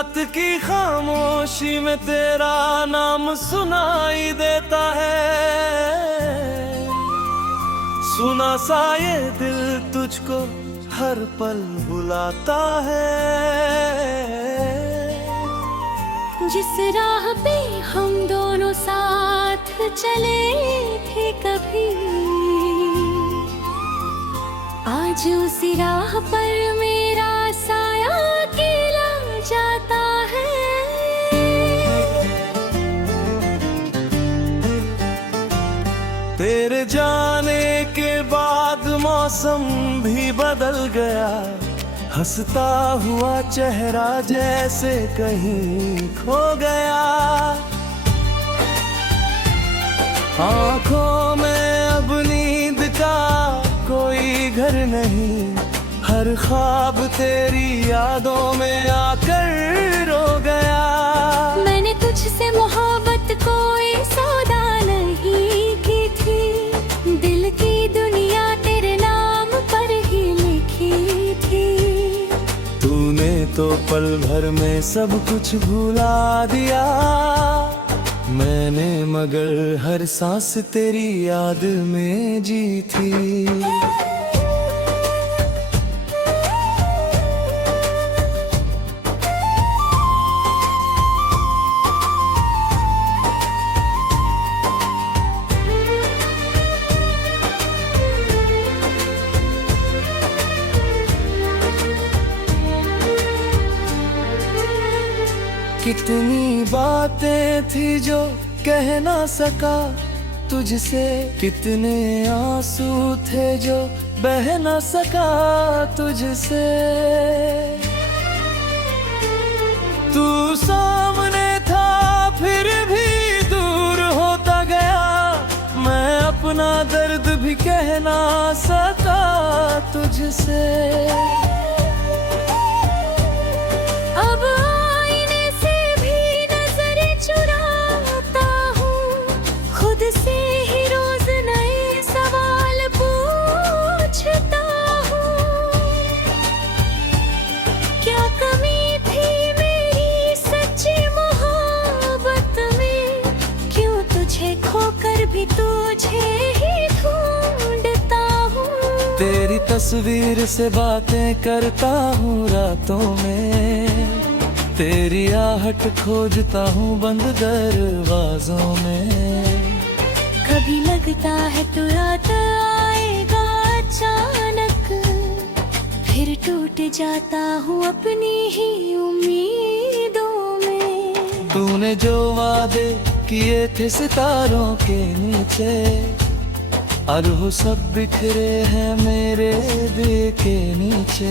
रात की खामोशी में तेरा नाम सुनाई देता है। सुना सा ये दिल तुझको हर पल बुलाता है। जिस राह पे हम दोनों साथ चले थे कभी, आज उसी राह पर मेरा साया अकेला जाता है। तेरे जाने के बाद मौसम भी बदल गया, हंसता हुआ चेहरा जैसे कहीं खो गया। आँखों में अब नींद का कोई घर नहीं, हर ख्वाब तेरी यादों में आकर रो गया। मैंने तुझसे मोहब्बत कोई सौदा नहीं की थी, दिल की दुनिया तेरे नाम पर ही लिखी थी। तूने तो पल भर में सब कुछ भुला दिया, मैंने मगर हर सांस तेरी याद में जी थी। कितनी बातें थी जो कह ना सका तुझसे, कितने आंसू थे जो बह ना सका तुझसे। तू सामने था फिर भी दूर होता गया, मैं अपना दर्द भी कह ना सका तुझसे। अब आईने से भी नजर चुराता हूँ, खुद से ही रोज नए सवाल पूछता हूँ। क्या कमी थी मेरी सच्ची मोहब्बत में, क्यों तुझे खोकर भी तुझे ही ढूंढता हूँ। तेरी तस्वीर से बातें करता हूँ रातों में, तेरी आहट खोजता हूँ बंद दरवाजों में। कभी लगता है तू रात आएगा अचानक, फिर टूट जाता हूँ अपनी ही उम्मीदों में। तूने जो वादे किए थे सितारों के नीचे, अब वो सब बिखरे हैं मेरे दिल के नीचे।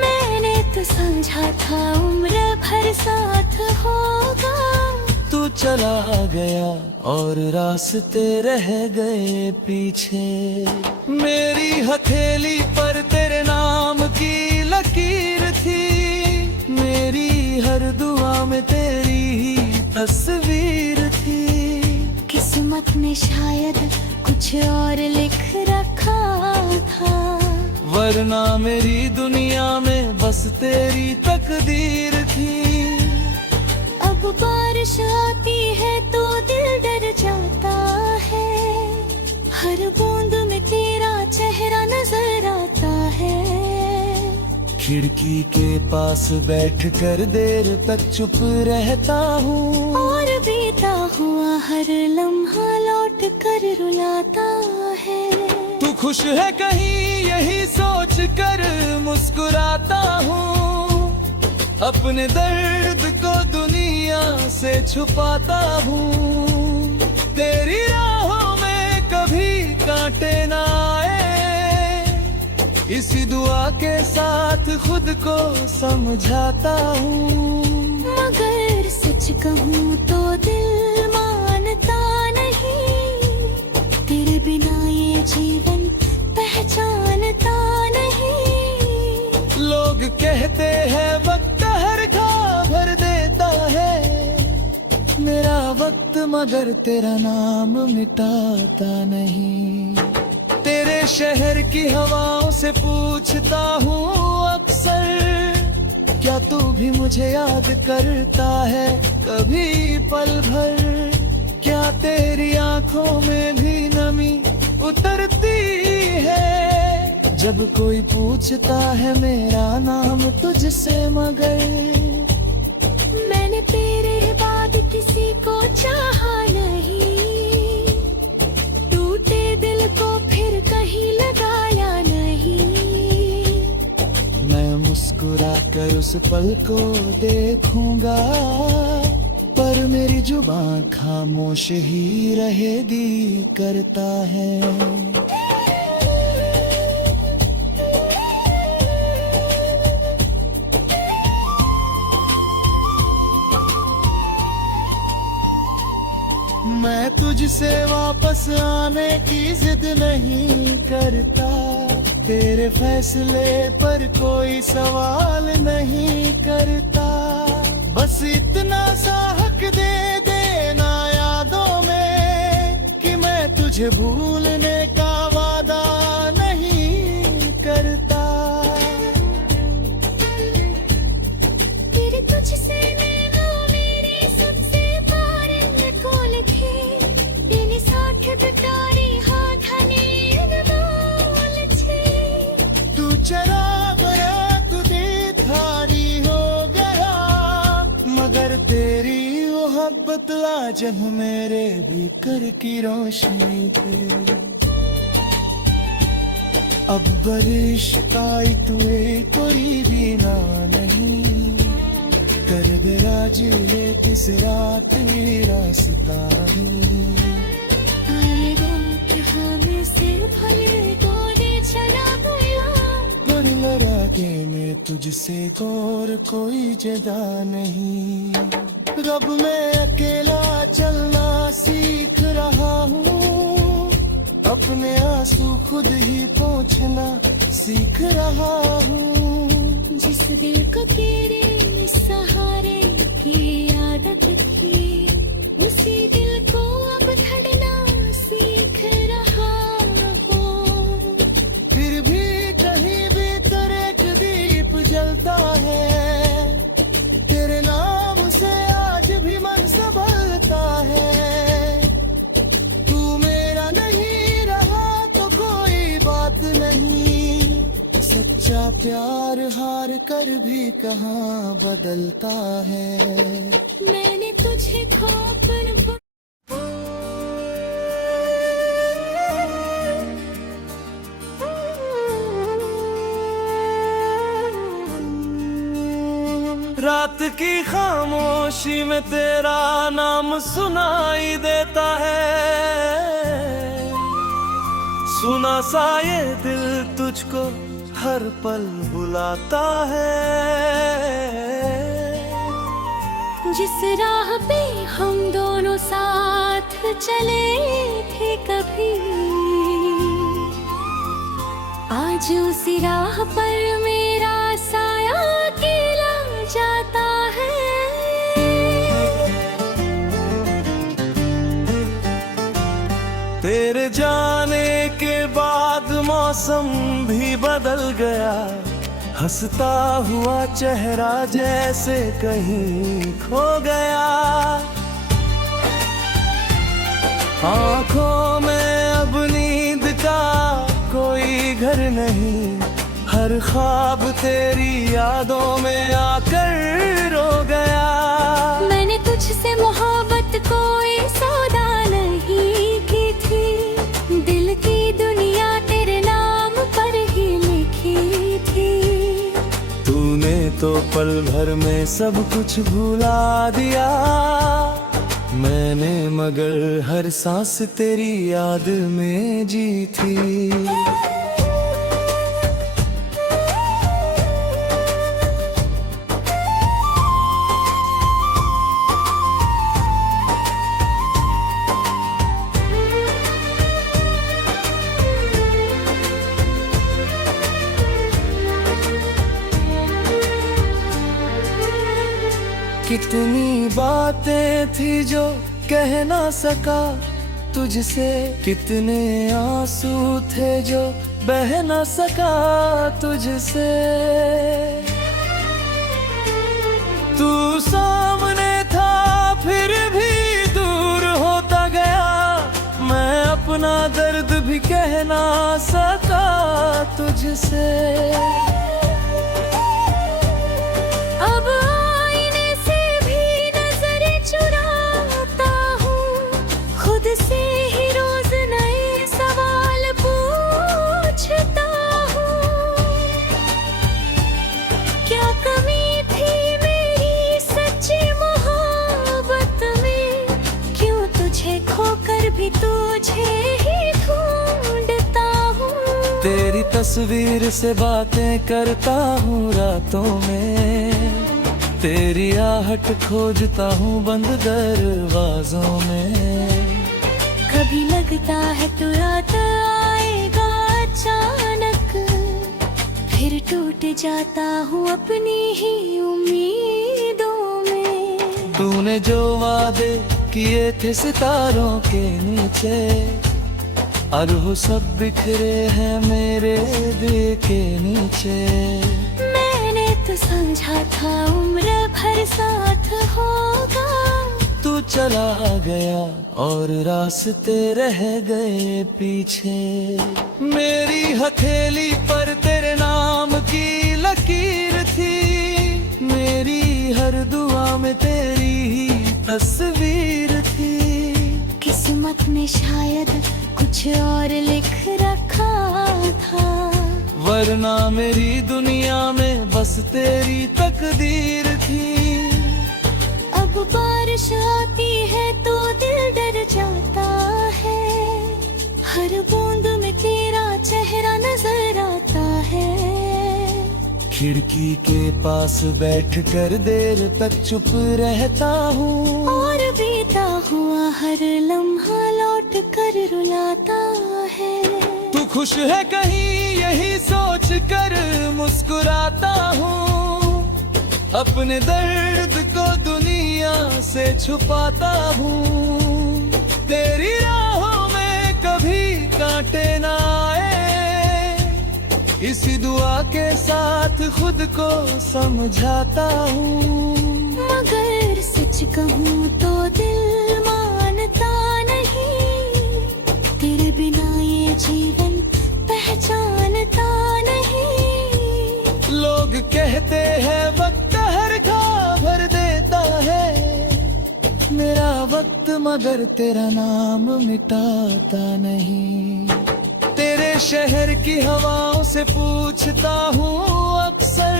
मैंने तो समझा था उम्र भर साथ होगा, तू चला गया और रास्ते रह गए पीछे। मेरी हथेली पर तेरे नाम की लकीर थी, मेरी हर दुआ में तेरी ही तस्वीर थी। किस्मत ने शायद कुछ और लिख रखा था, वरना मेरी दुनिया में बस तेरी तकदीर थी। अब बारिश आती है तो दिल डर जाता है, हर बूंद में तेरा चेहरा नजर आता है। खिड़की के पास बैठकर देर तक चुप रहता हूँ, और बीता हुआ हर लम्हा लौट कर रुलाता है। तू खुश है कहीं यही सोच कर मुस्कुराता हूँ, अपने दर्द को दुनिया से छुपाता हूँ। तेरी राहों में कभी कांटे ना आए, इसी दुआ के साथ खुद को समझाता हूँ। मगर सच कहूँ तो दिल मानता नहीं, तेरे बिना ये जीवन पहचानता नहीं। लोग कहते हैं वक्त हर घाव भर देता है, मेरा वक्त मगर तेरा नाम मिटाता नहीं। तेरे शहर की हवाओं से पूछता हूँ अक्सर, क्या तू भी मुझे याद करता है कभी पल भर? क्या तेरी आंखों में भी नमी उतरती है जब कोई पूछता है मेरा नाम तुझसे? मगर मैंने तेरे बाद किसी को चाहा नहीं, टूटे दिल को फिर कहीं लगाया नहीं। मैं मुस्कुरा कर उस पल को देखूंगा, पर मेरी जुबान खामोश ही रहेगी करता है। मैं तुझसे वापस आने की जिद नहीं करता, तेरे फैसले पर कोई सवाल नहीं करता। बस इतना सा हक दे देना यादों में कि मैं तुझे भूलने का वादा नहीं करता। तेरे तुझसे नैनों मेरी सबसे पारंग खोल थे, तेने साथ बितारी हाथाने बोल छे। तू चला गया तू थारी हो गया, मगर तेरी मोहब्बत लाजब मेरे भीतर की रोशनी थे। अब बारिश आई तू कोई भी ना नहीं, कर गया जिले किस रात मेरा सितारे। हमें से भले कोने चला गया, पर लड़ा के मैं तुझसे और कोई जदा नहीं। रब मैं अकेला चलना सीख रहा हूँ, अपने आंसू खुद ही पोंछना सीख रहा हूँ। जिस दिल को तेरे सहारे की आदत थी, उसी दिल को अब धड़ना सीख रहा हूँ। फिर भी कहीं भीतर एक दीप जलता है, तेरे नाम से आज भी मन संभलता है। तू मेरा नहीं रहा तो कोई बात नहीं, सच्चा प्यार हार कर भी कहाँ बदलता है। मैंने तुझे खोपन रात की खामोशी में तेरा नाम सुनाई देता है, सुना सा ये दिल तुझको हर पल बुलाता है। जिस राह पे हम दोनों साथ चले थे कभी, आज उसी राह पर मेरा साया अकेला जाता है। तेरे जाने के बाद मौसम भी बदल गया, हंसता हुआ चेहरा जैसे कहीं खो गया। आँखों में अब नींद का कोई घर नहीं, हर ख्वाब तेरी यादों में आकर रो गया। मैंने तुझसे मोहब्बत कोई सौदा नहीं की थी, दिल की दुनिया तेरे नाम पर ही लिखी थी। तूने तो पल भर में सब कुछ भुला दिया, मैंने मगर हर सांस तेरी याद में जी थी। कितनी बातें थी जो कह ना सका तुझसे, कितने आंसू थे जो बह ना सका तुझसे। तू सामने था फिर भी दूर होता गया, मैं अपना दर्द भी कह ना सका तुझसे। अब आईने से भी नजर चुराता हूँ, खुद से ही रोज नए सवाल पूछता हूँ। क्या कमी थी मेरी सच्ची मोहब्बत में, क्यों तुझे खोकर भी तुझे ही ढूंढता हूँ। तेरी तस्वीर से बातें करता हूँ रातों में, तेरी आहट खोजता हूँ बंद दरवाजों में। कभी लगता है तू रात आएगा अचानक, फिर टूट जाता हूँ अपनी ही उम्मीदों में। तूने जो वादे किए थे सितारों के नीचे, और वो सब बिखरे हैं मेरे दिल के नीचे। मैंने तो समझा था उम्र भर साथ होगा, तू चला गया और रास्ते रह गए पीछे। मेरी हथेली पर तेरे नाम की लकीर थी, मेरी हर दुआ में तेरी ही तस्वीर थी। किस्मत ने शायद कुछ और लिख रखा था, वरना मेरी दुनिया में बस तेरी तकदीर थी। अब बारिश आती है तो दिल डर जाता है, हर बूंद में तेरा चेहरा नजर आता है। खिड़की के पास बैठकर देर तक चुप रहता हूँ, और बीता हुआ हर लम्हा लौट कर रुलाता है। तू खुश है कहीं यही सोच कर मुस्कुराता हूँ, अपने दर्द को दुनिया से छुपाता हूँ। तेरी राहों में कभी कांटे ना आए, इसी दुआ के साथ खुद को समझाता हूँ। मगर सच कहूँ तो दिल मानता नहीं, तेरे बिना ये जीवन पहचानता नहीं। लोग कहते हैं वक्त हर घाव भर देता है, मेरा वक्त मगर तेरा नाम मिटाता नहीं। तेरे शहर की हवाओं से पूछता हूँ अक्सर,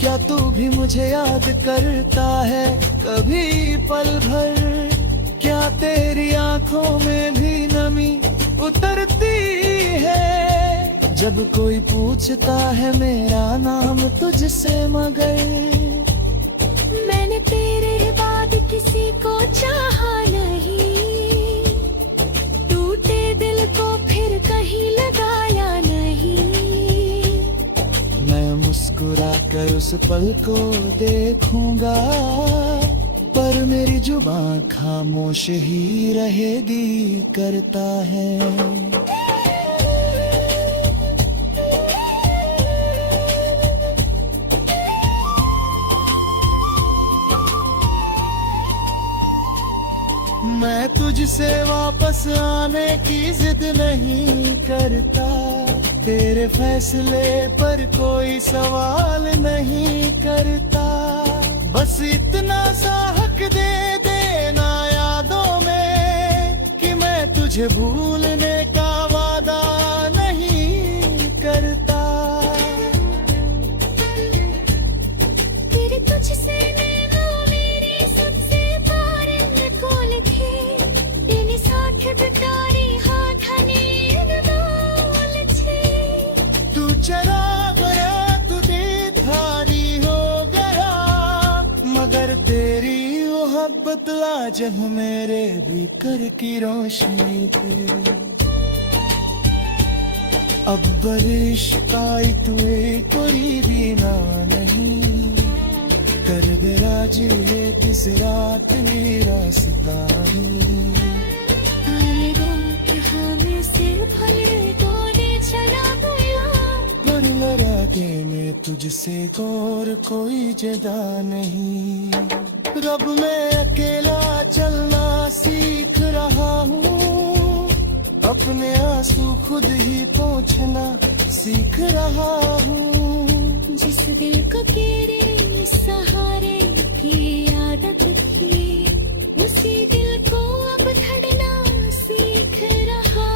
क्या तू भी मुझे याद करता है कभी पल भर? क्या तेरी आंखों में भी नमी उतरती है जब कोई पूछता है मेरा नाम तुझसे? मगर मैंने तेरे बाद किसी को चाहा नहीं, टूटे दिल को फिर कहीं लगाया नहीं। मैं मुस्कुरा कर उस पल को देखूंगा, पर मेरी जुबान खामोश ही रहेगी करता है। मैं तुझसे वापस आने की जिद नहीं करता, तेरे फैसले पर कोई सवाल नहीं करता। बस इतना सा हक दे देना यादों में कि मैं तुझे भूलने का वादा नहीं करता। तेरे तुझसे नैनों मेरे सबसे प्यारे खोल थे, तेरे साथ बितारी हाथ नींद डोल छे। तू चला गया तू थारी हो गया, मगर तेरी मोहब्बत लाजब मेरे भीतर की रोशनी थी। अब बारिश आई तुए कोई भी ना नहीं, कर दे राजी है किस रात ही रास्ता में। आए रोक हमें से भले गोले चला गया, पर लड़ा के मेरे तुझसे और कोई जुदा नहीं। रब मैं अकेला चलना सीख रहा हूँ, अपने आंसू खुद ही पोंछना सीख रहा हूँ। जिस दिल को तेरे सहारे की आदत थी, उसी दिल को अब धड़ना सीख रहा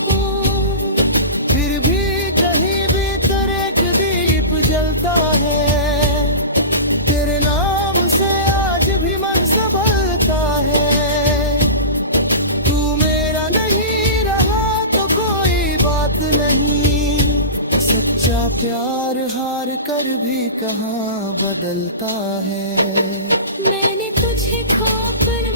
हूँ। फिर भी कहीं भीतर एक दीप जलता है, तेरे नाम से आज भी मन संभलता है। तू मेरा नहीं रहा तो कोई बात नहीं, सच्चा प्यार हार कर भी कहाँ बदलता है। मैंने तुझे खो पर